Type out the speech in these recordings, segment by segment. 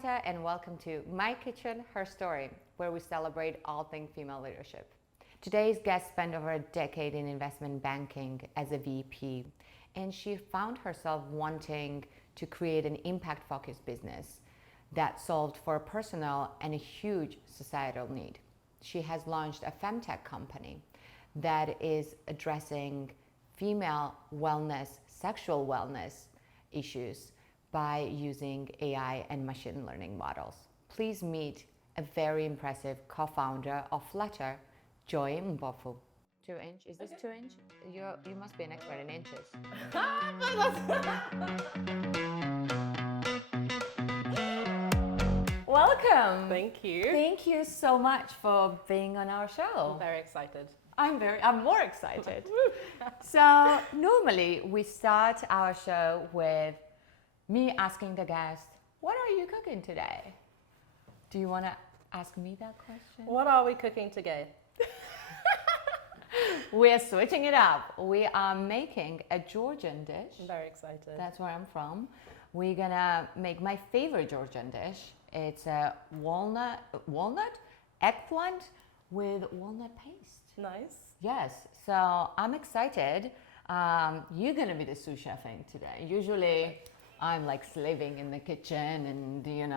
Tamta, and welcome to My Kitchen, Her Story, where we celebrate all things female leadership. Today's guest spent over a decade in investment banking as a VP, and she found herself wanting to create an impact-focused business that solved for a personal and a huge societal need. She has launched a femtech company that is addressing female wellness, sexual wellness issues by using AI and machine learning models. Please meet a very impressive co-founder of Flutter, Joy Mpofu. 2 inch? Is this 2 inch? You must be an expert in inches. Welcome. Thank you. Thank you so much for being on our show. I'm very excited. I'm more excited. So normally we start our show with me asking the guest, what are you cooking today? Do you want to ask me that question? What are we cooking today? We're switching it up. We are making a Georgian dish. I'm very excited. That's where I'm from. We're gonna make my favorite Georgian dish. It's a walnut eggplant with walnut paste. Nice. Yes, so I'm excited. You're gonna be the sous chefing today. Usually I'm like slaving in the kitchen and doing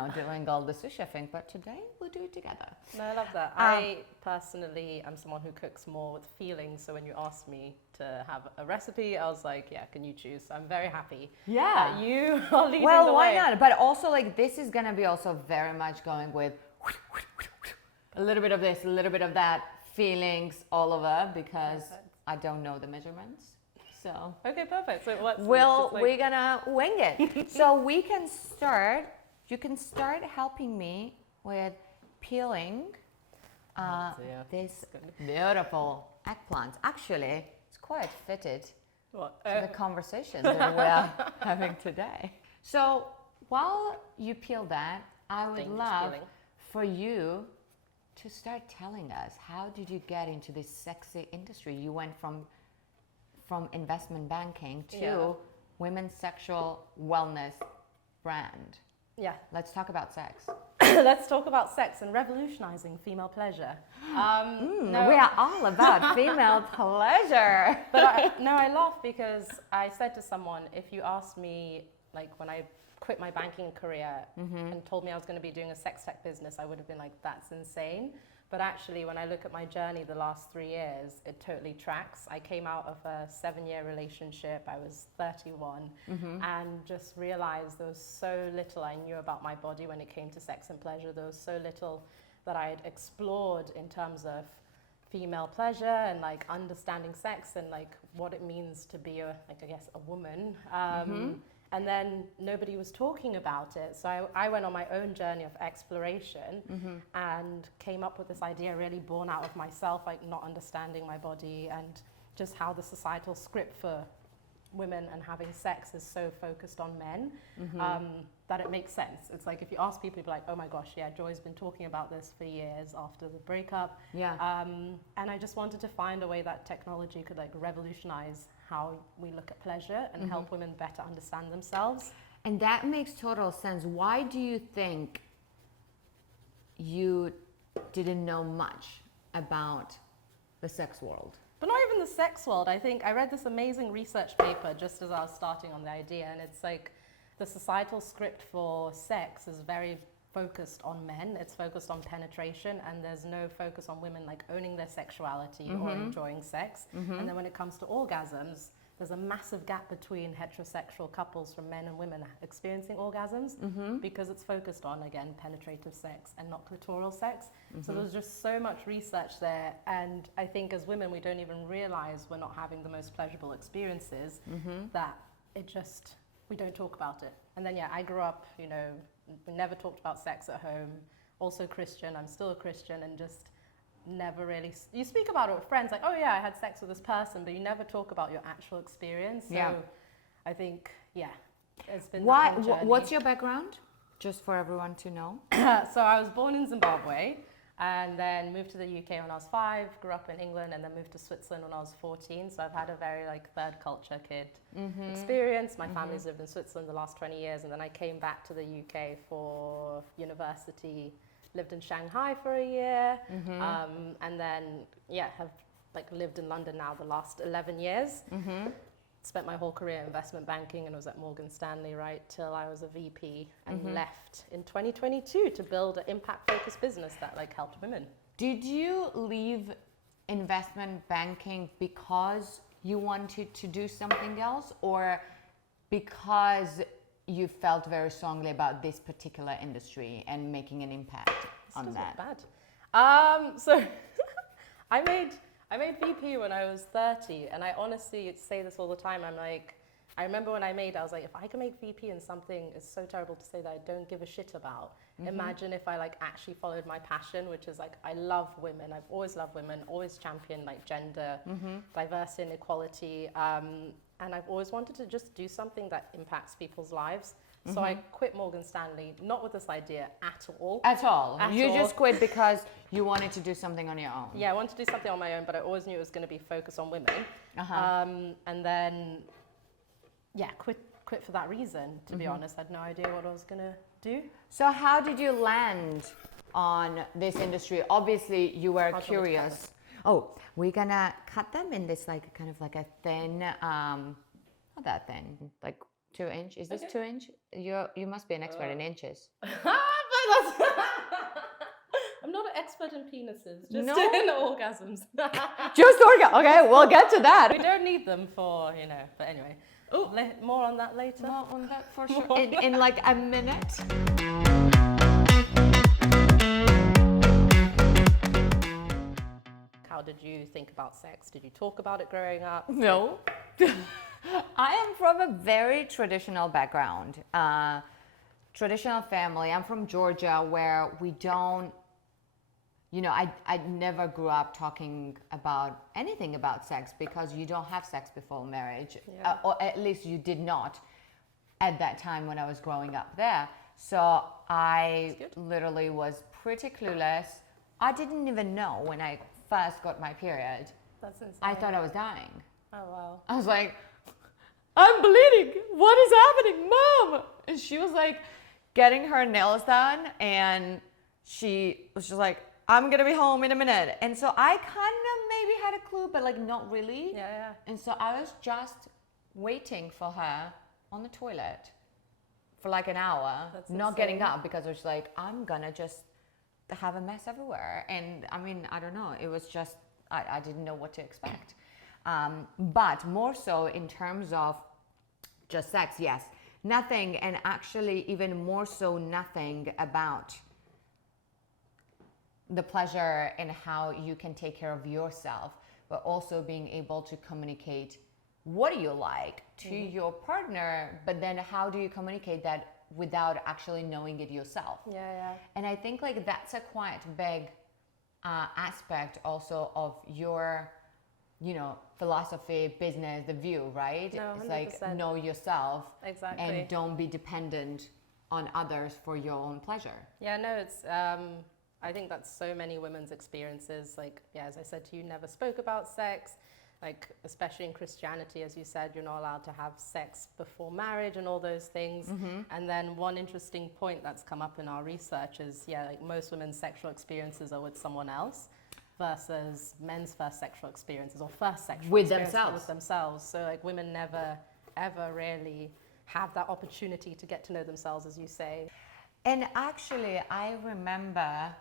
all the sous chefing, but today we'll do it together. No, I love that. I personally am someone who cooks more with feelings, so when you asked me to have a recipe, I was like, yeah, can you choose? So I'm very happy that you are leading the way. Well, why not? But also like this is gonna be also very much going with a little bit of this, a little bit of that, feelings all over, because I don't know the measurements. So okay, perfect. So we're gonna wing it. So we can start. You can start helping me with peeling this beautiful eggplant. Actually, it's quite fitted to the conversation that we're having today. So while you peel that, I would love for you to start telling us, how did you get into this sexy industry? You went from investment banking to women's sexual wellness brand. Yeah. Let's talk about sex. Let's talk about sex and revolutionizing female pleasure. We are all about female pleasure. But I laugh because I said to someone, if you asked me, like when I quit my banking career and told me I was going to be doing a sex tech business, I would have been like, that's insane. But actually, when I look at my journey the last 3 years, it totally tracks. I came out of a 7-year relationship. I was 31 and just realized there was so little I knew about my body when it came to sex and pleasure. There was so little that I had explored in terms of female pleasure and like understanding sex and like what it means to be a woman. And then nobody was talking about it. So I went on my own journey of exploration and came up with this idea really born out of myself, like not understanding my body and just how the societal script for women and having sex is so focused on men that it makes sense. It's like if you ask people, you'd be like, oh my gosh, yeah, Joy's been talking about this for years after the breakup. Yeah. And I just wanted to find a way that technology could like revolutionize how we look at pleasure and help women better understand themselves. And that makes total sense. Why do you think you didn't know much about the sex world? But not even the sex world. I think I read this amazing research paper just as I was starting on the idea, and it's like the societal script for sex is very focused on men. It's focused on penetration, and there's no focus on women like owning their sexuality or enjoying sex. And then when it comes to orgasms, there's a massive gap between heterosexual couples from men and women experiencing orgasms because it's focused on, again, penetrative sex and not clitoral sex. So there's just so much research there. And I think as women, we don't even realize we're not having the most pleasurable experiences, that we don't talk about it. And then, I grew up, we never talked about sex at home. Also Christian, I'm still a Christian, and just never really, you speak about it with friends, like, oh yeah, I had sex with this person, but you never talk about your actual experience. So I think, it's been that whole journey. What's your background? Just for everyone to know. So I was born in Zimbabwe. and then moved to the UK when I was 5, grew up in England, and then moved to Switzerland when I was 14. So I've had a very like third culture kid experience. My family's lived in Switzerland the last 20 years, and then I came back to the UK for university, lived in Shanghai for a year, and then have like lived in London now the last 11 years. Spent my whole career in investment banking and was at Morgan Stanley right till I was a VP and left in 2022 to build an impact-focused business that like helped women. Did you leave investment banking because you wanted to do something else, or because you felt very strongly about this particular industry and making an impact on that? Bad. So I made VP when I was 30, and I honestly say this all the time. I'm like, I remember when I was like, if I can make VP in something, it's so terrible to say that I don't give a shit about. Imagine if I like actually followed my passion, which is like, I love women. I've always loved women, always championed like gender, diversity and equality. And I've always wanted to just do something that impacts people's lives. So I quit Morgan Stanley, not with this idea at all. At all? You just quit because you wanted to do something on your own? Yeah, I wanted to do something on my own, but I always knew it was going to be focused on women. And then, quit for that reason, to be honest. I had no idea what I was going to do. So how did you land on this industry? Obviously, you were curious. Oh, we're going to cut them in this like kind of like a thin, not that thin, like 2 inch. Is this 2 inch? You must be an expert in inches. I'm not an expert in penises, just in orgasms. Just orgasm. Okay, we'll get to that. We don't need them for, but anyway. More on that later. More on that for sure. In like a minute. How did you think about sex? Did you talk about it growing up? No. I am from a very traditional background, traditional family. I'm from Georgia, where we don't, I never grew up talking about anything about sex, because you don't have sex before marriage, or at least you did not at that time when I was growing up there. So I literally was pretty clueless. I didn't even know when I first got my period. That's insane. I thought I was dying. Oh, wow. I was like, I'm bleeding. What is happening, Mom? And she was like getting her nails done, and she was just like, I'm gonna be home in a minute. And so I kind of maybe had a clue, but like not really. Yeah. And so I was just waiting for her on the toilet for like an hour, not getting up, because I was like, I'm gonna just have a mess everywhere. And I mean, I don't know. It was just, I didn't know what to expect. But more so in terms of just sex, yes, nothing, and actually even more so nothing about the pleasure and how you can take care of yourself, but also being able to communicate what do you like to your partner, but then how do you communicate that without actually knowing it yourself? Yeah. And I think like that's a quite big aspect also of your philosophy, business, the view, right? No, it's like 100%. know yourself. Exactly. And don't be dependent on others for your own pleasure. Yeah, no, it's, I think that's so many women's experiences. Like, as I said to you, never spoke about sex. Like, especially in Christianity, as you said, you're not allowed to have sex before marriage and all those things. And then one interesting point that's come up in our research is, like most women's sexual experiences are with someone else, versus men's first sexual experiences or first sexual with experiences with themselves. So like women never ever really have that opportunity to get to know themselves, as you say. And actually I remember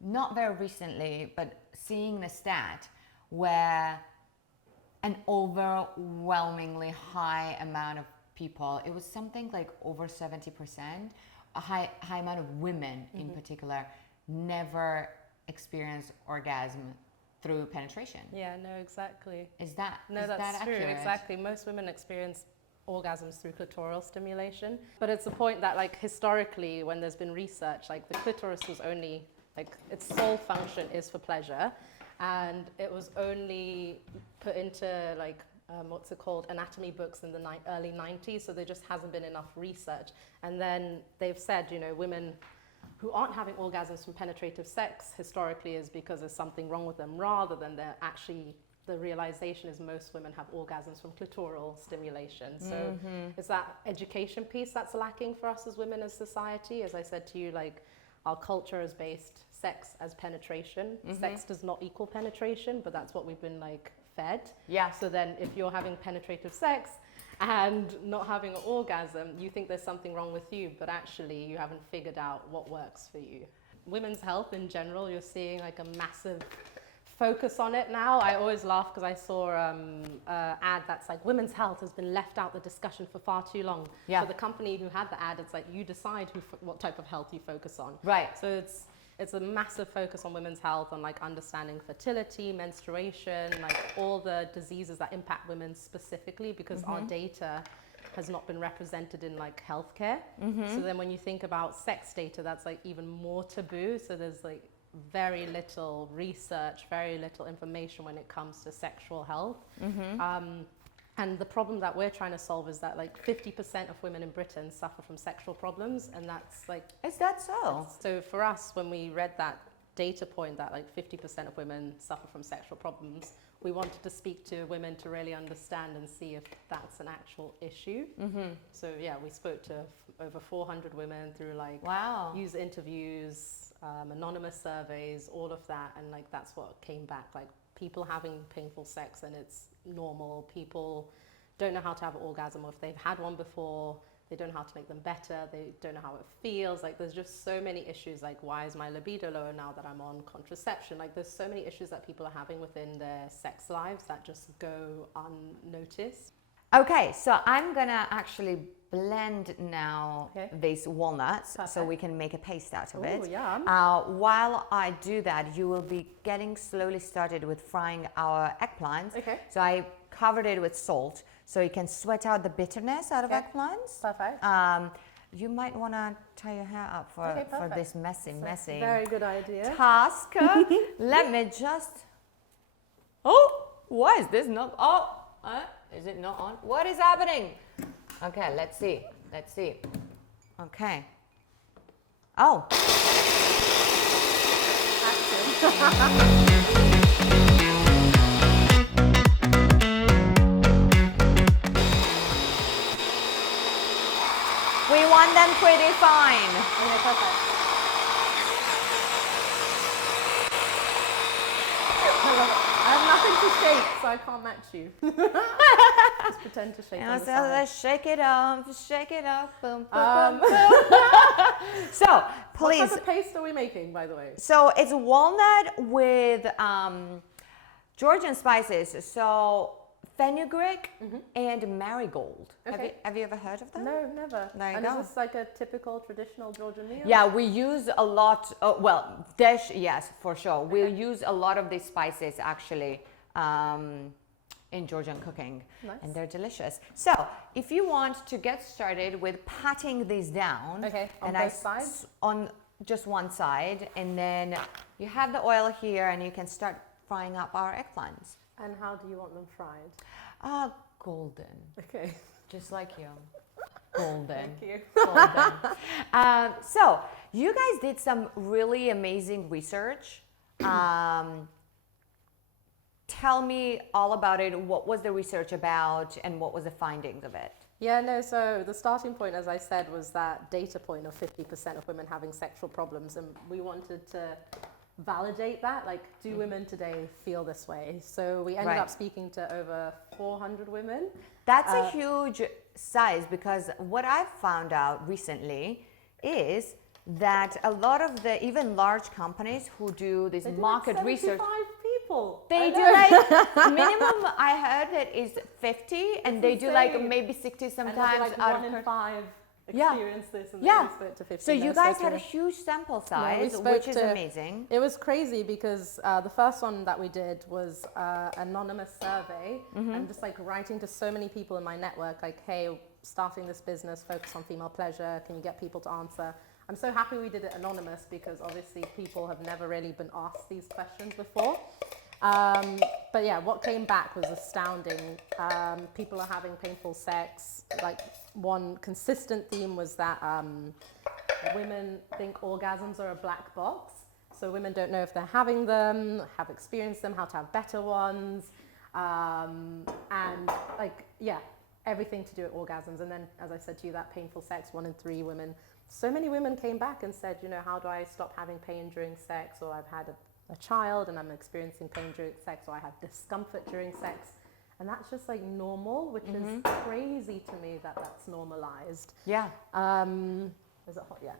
not very recently, but seeing the stat where an overwhelmingly high amount of people, it was something like over 70%, a high amount of women in particular, never experience orgasm through penetration. Yeah, no, exactly. Is that that's that true? accurate? Exactly. Most women experience orgasms through clitoral stimulation, but it's the point that like historically, when there's been research, like the clitoris was only like its sole function is for pleasure, and it was only put into like what's it called, anatomy books in the early 90s. So there just hasn't been enough research, and then they've said, women who aren't having orgasms from penetrative sex historically is because there's something wrong with them, rather than they're actually, the realization is most women have orgasms from clitoral stimulation. So it's that education piece that's lacking for us as women as society. As I said to you, like, our culture is based sex as penetration. Sex does not equal penetration, but that's what we've been like fed. Yeah. So then if you're having penetrative sex and not having an orgasm, you think there's something wrong with you, but actually you haven't figured out what works for you. Women's health in general, you're seeing like a massive focus on it now. I always laugh because I saw an ad that's like, women's health has been left out the discussion for far too long. Yeah. So the company who had the ad, it's like, you decide what type of health you focus on. Right. So it's a massive focus on women's health, on like understanding fertility, menstruation, like all the diseases that impact women specifically, because our data has not been represented in like healthcare. So then when you think about sex data, that's like even more taboo. So there's like very little research, very little information when it comes to sexual health. And the problem that we're trying to solve is that like 50% of women in Britain suffer from sexual problems, and that's like... Is that so? So for us, when we read that data point that like 50% of women suffer from sexual problems, we wanted to speak to women to really understand and see if that's an actual issue. So yeah, we spoke to over 400 women through like user interviews, anonymous surveys, all of that, and like that's what came back, like people having painful sex and it's normal. People don't know how to have an orgasm, or if they've had one before, they don't know how to make them better, they don't know how it feels. Like there's just so many issues, like why is my libido lower now that I'm on contraception? Like there's so many issues that people are having within their sex lives that just go unnoticed. Okay, so I'm gonna actually blend now these walnuts so we can make a paste out of it. While I do that, you will be getting slowly started with frying our eggplants. So I covered it with salt so you can sweat out the bitterness out of eggplants. You might want to tie your hair up for this messy Very good idea. task. Let me just... Oh, why is this not... Oh, is it not on? What is happening? Okay, let's see. Okay. Oh. We want them pretty fine. Okay, perfect. I have nothing to shake, so I can't match you. Just pretend to shake on the side. Let's shake it up, boom, boom, boom. So, please. What type of paste are we making, by the way? So, it's walnut with Georgian spices. So, fenugreek and marigold. Have you ever heard of them? No, never. There you and go. Is this like a typical traditional Georgian meal? Yeah, we use a lot, dish, yes, for sure. We'll use a lot of these spices actually in Georgian cooking. Nice. And they're delicious. So, if you want to get started with patting these down. On both sides? On just one side. And then you have the oil here and you can start frying up our eggplants. And how do you want them fried? Golden. Okay. Just like you. Golden. Thank you. Golden. So, you guys did some really amazing research. Tell me all about it. What was the research about and what was the findings of it? Yeah, no, so the starting point, as I said, was that data point of 50% of women having sexual problems. And we wanted to validate that. Like, do women today feel this way? So we ended up speaking to over 400 women. That's a huge size, because what I've found out recently is that a lot of the even large companies who do this market like research, people. they do like minimum, I heard it is 50, and they do like maybe 60 sometimes. Like out 1 of in 5 experience this, and yeah. then we spoke to 50. So you guys had a huge sample size, which is amazing. It was crazy because the first one that we did was anonymous survey, and just like writing to so many people in my network, like, hey, starting this business, focus on female pleasure, can you get people to answer? I'm so happy we did it anonymous, because obviously people have never really been asked these questions before. But yeah, what came back was astounding. People are having painful sex. Like, one consistent theme was that women think orgasms are a black box. So women don't know if they're having them, have experienced them, how to have better ones, and like, yeah, everything to do with orgasms. And then, as I said to you, that painful sex, 1 in 3 women. So many women came back and said, you know, how do I stop having pain during sex? Or I've had a child and I'm experiencing pain during sex, or I have discomfort during sex. And that's just like normal, which is crazy to me that that's normalized. Yeah. Is it hot yet?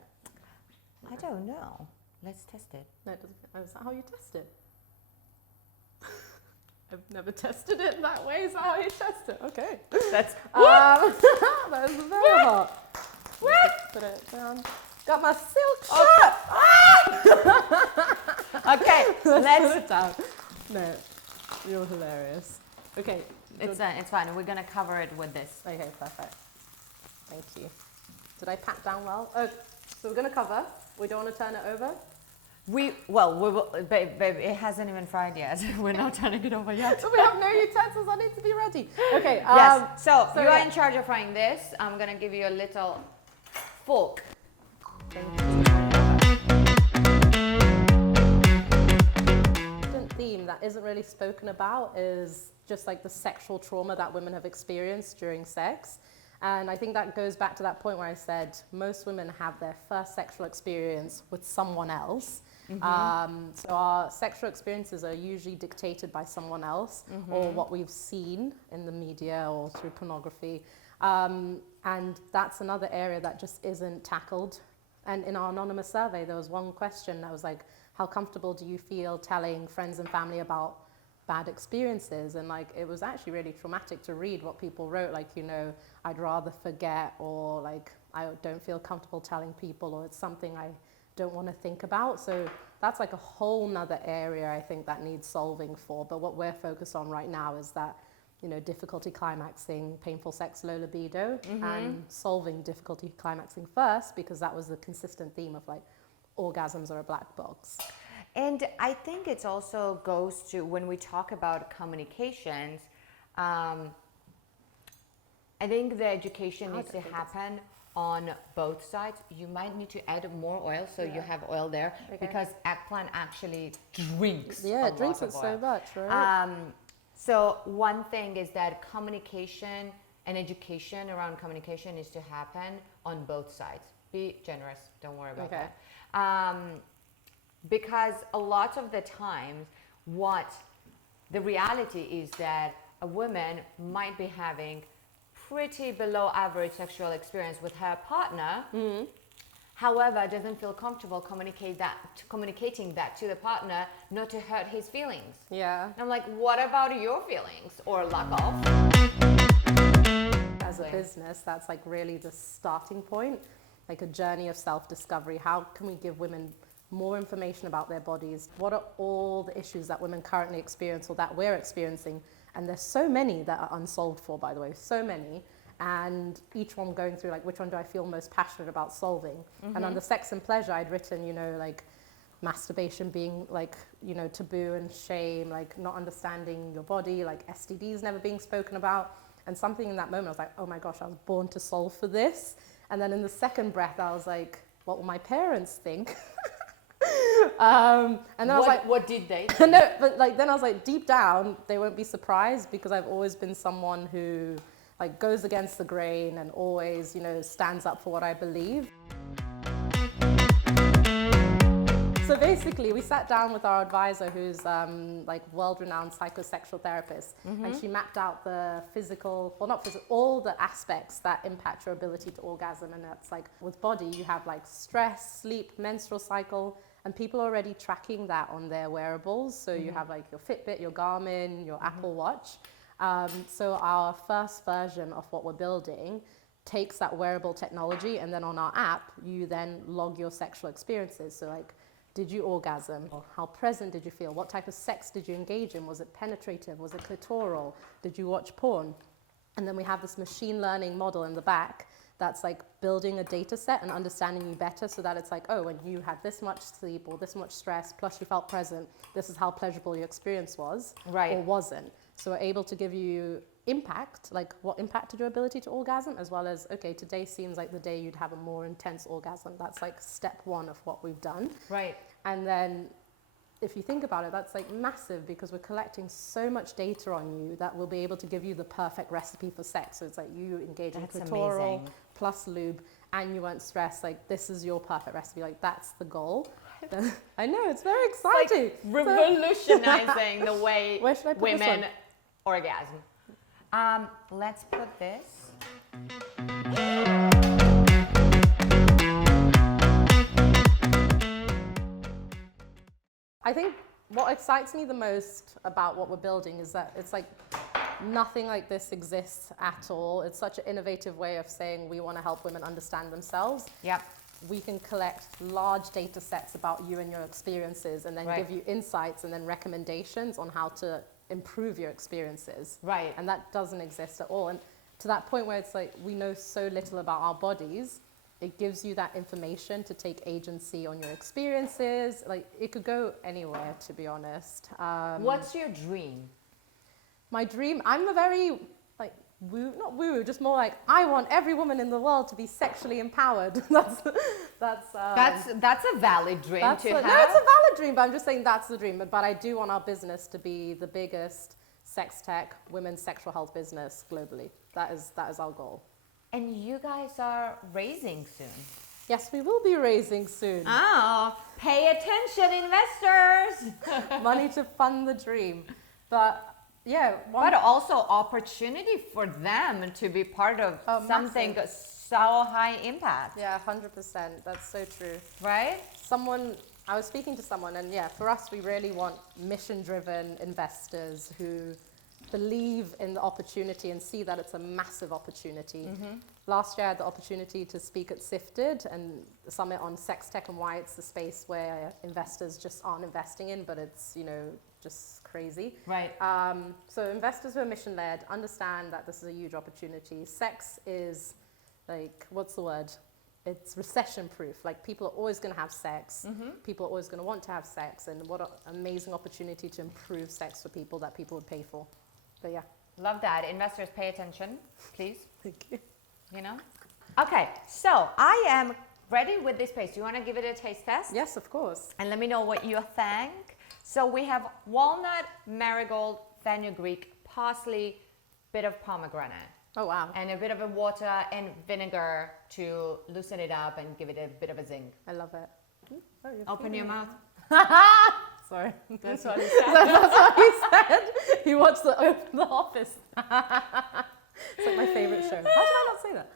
I don't know. Let's test it. No, it doesn't. Oh, is that how you test it? I've never tested it that way. Is that how you test it? Okay. That's that is very hot. Put it down. Got my silk shirt. okay. Let's put it down. No, you're hilarious. Okay. It's fine. We're gonna cover it with this. Okay, perfect. Thank you. Did I pat down well? Oh, so we're gonna cover. We don't want to turn it over. We will, babe, it hasn't even fried yet. We're not turning it over yet. So we have no utensils. I need to be ready. Okay. Yes. So you are yeah. in charge of frying this. I'm gonna give you a little fork. Thank you. Theme that isn't really spoken about is just like the sexual trauma that women have experienced during sex. And I think that goes back to that point where I said most women have their first sexual experience with someone else. So our sexual experiences are usually dictated by someone else or what we've seen in the media or through pornography. And that's another area that just isn't tackled. And in our anonymous survey, there was one question that was like, how comfortable do you feel telling friends and family about bad experiences? And like, it was actually really traumatic to read what people wrote, like, you know, I'd rather forget, or like, I don't feel comfortable telling people, or it's something I don't want to think about. So that's like a whole nother area I think that needs solving for. But what we're focused on right now is that, you know, difficulty climaxing, painful sex, low libido, and solving difficulty climaxing first, because that was the consistent theme of like, orgasms are a black box. And I think it also goes to when we talk about communications, I think the education needs to happen on both sides. You might need to add more oil, so you have oil there, because eggplant actually drinks it drinks it so much, right? So one thing is that communication and education around communication needs to happen on both sides. Be generous, don't worry about that. Because a lot of the times, what the reality is that a woman might be having pretty below average sexual experience with her partner, however, doesn't feel comfortable communicating that to the partner, not to hurt his feelings. Yeah. And I'm like, what about your feelings or lack of? As a business, that's like really the starting point, like a journey of self-discovery. How can we give women more information about their bodies? What are all the issues that women currently experience or that we're experiencing? And there's so many that are unsolved for, by the way, so many. And each one going through, like, which one do I feel most passionate about solving? And under sex and pleasure, I'd written, you know, like masturbation being like, you know, taboo and shame, like not understanding your body, like STDs never being spoken about. And something in that moment, I was like, oh my gosh, I was born to solve for this. And then in the second breath, I was like, what will my parents think? And then I was like, what did they think? no, but like, then I was like, deep down, they won't be surprised, because I've always been someone who like goes against the grain and always, you know, stands up for what I believe. So basically, we sat down with our advisor, who's like world-renowned psychosexual therapist, and she mapped out the physical, well, not physical, all the aspects that impact your ability to orgasm. And that's like, with body, you have like stress, sleep, menstrual cycle, and people are already tracking that on their wearables. So you have like your Fitbit, your Garmin, your Apple Watch. So our first version of what we're building takes that wearable technology, and then on our app, you then log your sexual experiences. So like, did you orgasm? How present did you feel? What type of sex did you engage in? Was it penetrative? Was it clitoral? Did you watch porn? And then we have this machine learning model in the back that's like building a data set and understanding you better, so that it's like, oh, when you had this much sleep or this much stress, plus you felt present, this is how pleasurable your experience was, right, or wasn't. So we're able to give you impact, like what impacted your ability to orgasm, as well as, okay, today seems like the day you'd have a more intense orgasm. That's like step one of what we've done. Right. And then if you think about it, that's like massive, because we're collecting so much data on you that we'll be able to give you the perfect recipe for sex. So it's like you engage in clitoral amazing. plus lube and you weren't stressed. Like, this is your perfect recipe. Like, that's the goal. I know, it's very exciting. It's like revolutionizing the way Where should I put this women one? orgasm. Let's put this. I think what excites me the most about what we're building is that it's like nothing like this exists at all. It's such an innovative way of saying we want to help women understand themselves. Yep. We can collect large data sets about you and your experiences, and then Right. give you insights and then recommendations on how to improve your experiences. Right. And that doesn't exist at all. And to that point where it's like we know so little about our bodies, it gives you that information to take agency on your experiences. Like, it could go anywhere, to be honest. What's your dream? My dream, I'm a very, like, not woo, just more like, I want every woman in the world to be sexually empowered. That's a valid dream to have. No, it's a valid dream, but I'm just saying that's the dream. But I do want our business to be the biggest sex tech, women's sexual health business globally. That is our goal. And you guys are raising soon. Yes, we will be raising soon. Oh, pay attention, investors. Money to fund the dream. But yeah. But also opportunity for them to be part of something massive. so high impact. Yeah, 100%. That's so true. Right? I was speaking to someone, and yeah, for us, we really want mission-driven investors who believe in the opportunity and see that it's a massive opportunity. Mm-hmm. Last year, I had the opportunity to speak at Sifted and the summit on sex tech and why it's the space where investors just aren't investing in, but it's, just crazy. Right. So investors who are mission-led understand that this is a huge opportunity. Sex is like, what's the word? It's recession-proof. Like, people are always going to have sex. Mm-hmm. People are always going to want to have sex. And what an amazing opportunity to improve sex for people that people would pay for. But yeah. Love that. Investors, pay attention, please. Thank you. Okay, so I am ready with this paste. Do you want to give it a taste test? Yes, of course. And let me know what you think. So we have walnut, marigold, fenugreek, parsley, bit of pomegranate. Oh, wow. And a bit of a water and vinegar to loosen it up and give it a bit of a zing. I love it. Oh, Open your mouth. Sorry. That's what he said. That's what he said. He watched The Office. It's like my favorite show. How did I not say that?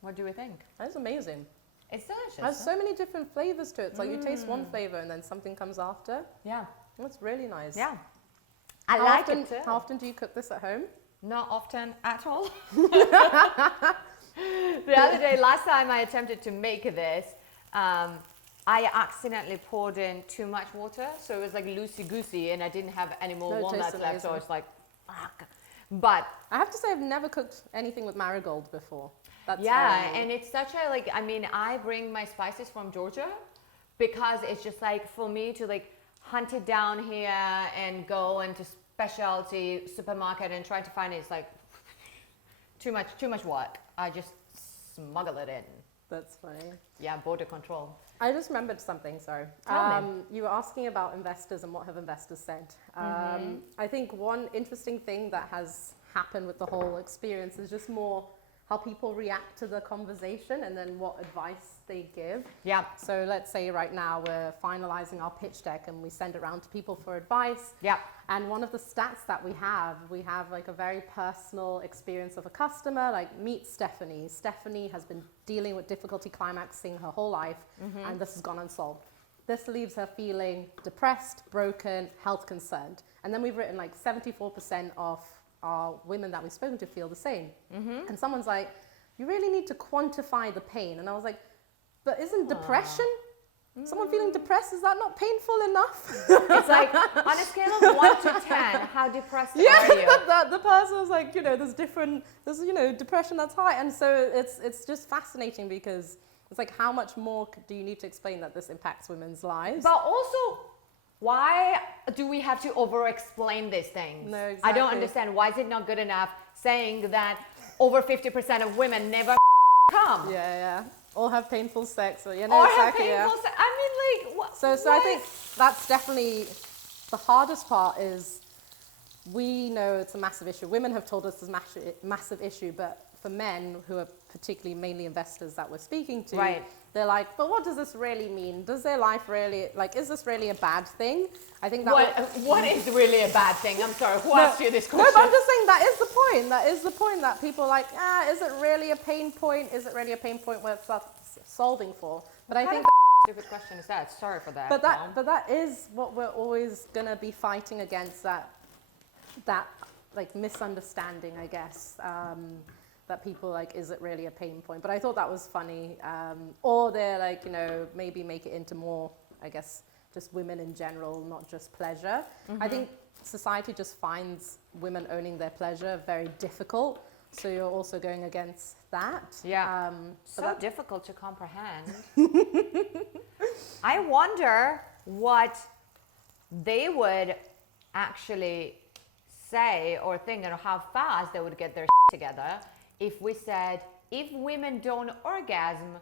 What do we think? That's amazing. It's delicious. It has so many different flavors to it. It's like you taste one flavor and then something comes after. Yeah. That's really nice. Yeah. I like often, it too. How often do you cook this at home? Not often at all. The other day, last time I attempted to make this, I accidentally poured in too much water, so it was like loosey-goosey, and I didn't have any more walnuts left, so it's like, fuck. But I have to say, I've never cooked anything with marigold before. That's and it's such a I bring my spices from Georgia because it's just like for me to hunt it down here and go into specialty supermarket and try to find it. It's like too much work. I just smuggle it in. That's funny. Yeah, border control. I just remembered something, sorry. Tell me. You were asking about investors and what have investors said. I think one interesting thing that has happened with the whole experience is just more how people react to the conversation and then what advice they give. Yeah. So let's say right now we're finalizing our pitch deck and we send it around to people for advice. Yeah. And one of the stats that we have like a very personal experience of a customer, like meet Stephanie. Stephanie has been dealing with difficulty climaxing her whole life, and this has gone unsolved. This leaves her feeling depressed, broken, health concerned. And then we've written like 74% of our women that we've spoken to feel the same. And someone's like, you really need to quantify the pain. And I was like, but isn't depression? Someone feeling depressed, is that not painful enough? It's like on a scale of 1 to 10, how depressed are you? the person was like, there's depression that's high. And so it's just fascinating because it's like, how much more do you need to explain that this impacts women's lives? But also, Why do we have to over-explain these things? No, I don't exactly. understand. Why is it not good enough saying that over 50% of women never come? Yeah. Or have painful sex, or Or exactly. have painful sex. I mean, like, what? So I think that's definitely the hardest part. Is we know it's a massive issue. Women have told us it's a massive issue, but for men who are particularly mainly investors that we're speaking to, Right. they're like, but what does this really mean? Does their life really, like, is this really a bad thing? I think that What is really a bad thing? I'm sorry, who asked you this No, question? but I'm just saying that is the point. That is the point that people are like, is it really a pain point? Is it really a pain point worth solving for? But I think Stupid question is that? Sorry for that. but Mom. that is what we're always gonna be fighting against, that like misunderstanding, I guess, that people like, is it really a pain point? But I thought that was funny. Or they're like, maybe make it into more, I guess, just women in general, not just pleasure. I think society just finds women owning their pleasure very difficult. So you're also going against that. Yeah. But So difficult to comprehend. I wonder what they would actually say or think, and how fast they would get their together if we said, if women don't orgasm,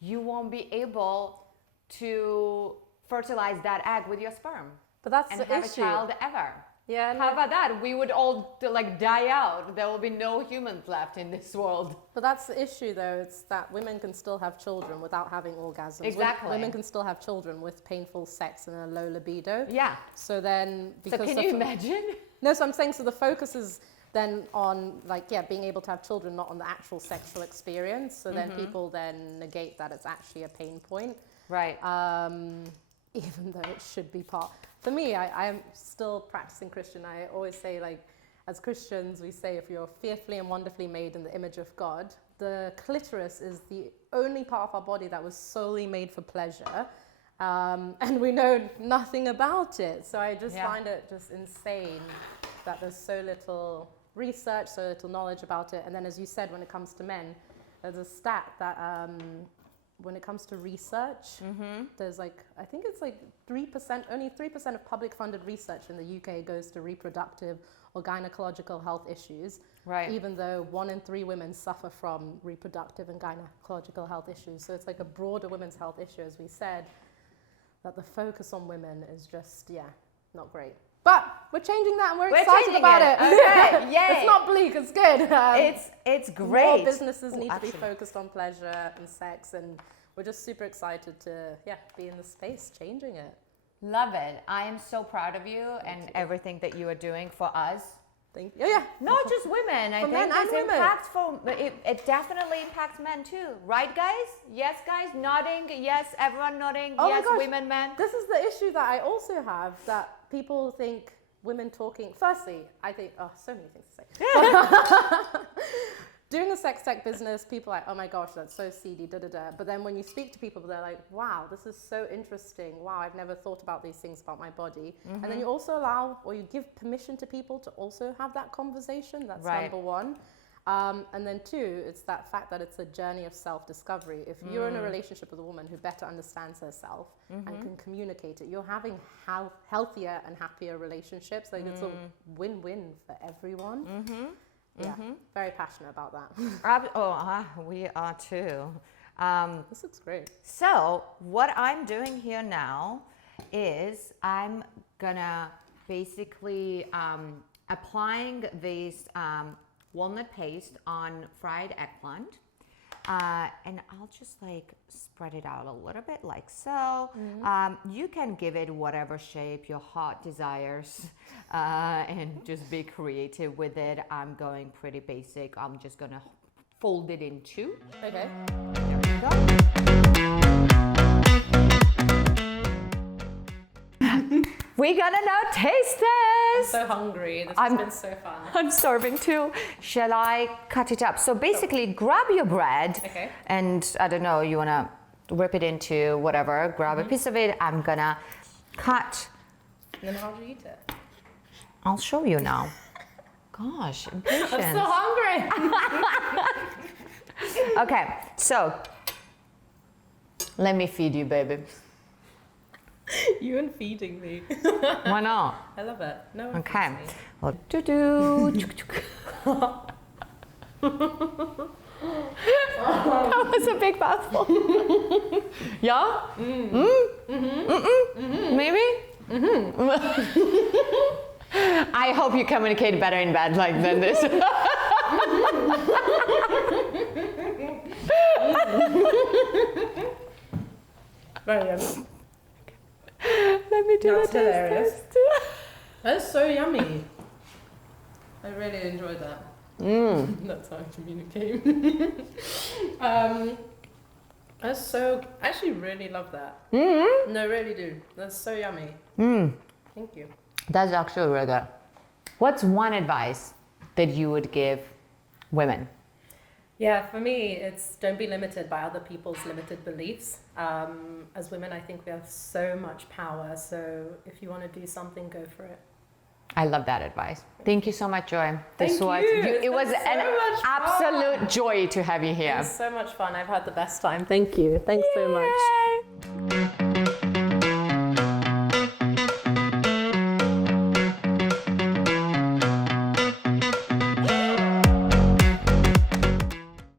you won't be able to fertilize that egg with your sperm But that's and the have issue. a child ever. Yeah. How about that? We would all like die out. There will be no humans left in this world. But that's the issue, though. It's that women can still have children without having orgasms. Exactly. Women can still have children with painful sex and a low libido. Yeah. So then, So because can you imagine? No, so I'm saying, so the focus is then on being able to have children, not on the actual sexual experience. So then people then negate that it's actually a pain point. Right. Even though it should be part. For me, I am still practicing Christian. I always say, like, as Christians, we say if you're fearfully and wonderfully made in the image of God, the clitoris is the only part of our body that was solely made for pleasure. And we know nothing about it. So I just find it just insane that there's so little research, so little knowledge about it. And then, as you said, when it comes to men, there's a stat that when it comes to research, there's I think it's 3%, only 3% of public funded research in the UK goes to reproductive or gynecological health issues. Right. Even though 1 in 3 women suffer from reproductive and gynecological health issues. So it's like a broader women's health issue, as we said, that the focus on women is just, not great. But we're changing that and we're excited about it. Okay, yay. It's not bleak, it's good. It's great. More businesses need to be focused on pleasure and sex, and we're just super excited to be in the space, changing it. Love it. I am so proud of you and everything that you are doing for us. Thank you. Yeah. Not just women. I For think men and this women. impacts it definitely impacts men too. Right, guys? Yes, guys? Nodding. Yes, everyone nodding. Oh my yes, gosh. women, men. This is the issue that I also have, that people think women talking. Firstly, I think, so many things to say. Doing a sex tech business, people are like, oh my gosh, that's so seedy, da-da-da. But then when you speak to people, they're like, wow, this is so interesting. Wow, I've never thought about these things about my body. And then you also allow, or you give permission to people to also have that conversation. That's number one. And then 2, it's that fact that it's a journey of self-discovery. If you're in a relationship with a woman who better understands herself and can communicate it, you're having healthier and happier relationships. Like it's a win-win for everyone. Yeah, very passionate about that. We are too. This looks great. So what I'm doing here now is I'm gonna basically applying this walnut paste on fried eggplant, and I'll just spread it out a little bit like so. You can give it whatever shape your heart desires, and just be creative with it. I'm going pretty basic. I'm just gonna fold it in 2. Okay. There we go. We're gonna now taste this. So hungry. This has been so fun. I'm starving too. Shall I cut it up? So basically, grab your bread, and I don't know, you wanna rip it into whatever, grab a piece of it. I'm gonna cut. And then how do you eat it? I'll show you now. Gosh, impatience. I'm so hungry. Okay, so let me feed you, baby. You and feeding me. Why not? I love it. No one Okay. feeds me. Well, doo-doo. That was a big mouthful. Yeah? Maybe? I hope you communicate better in bed like than this. Very yummy. Let me do That's the hilarious. test. That's so yummy. I really enjoyed that. That's how I communicate. That's so. I actually really love that. No, really do. That's so yummy. Thank you. That's actually really good. What's one advice that you would give women? Yeah, for me, it's don't be limited by other people's limited beliefs. As women, I think we have so much power. So if you want to do something, go for it. I love that advice. Thank you so much, Joy. Thank you. It was It's been an so much fun. absolute joy to have you here. It was so much fun. I've had the best time. Thank you. Thanks so much. Yay.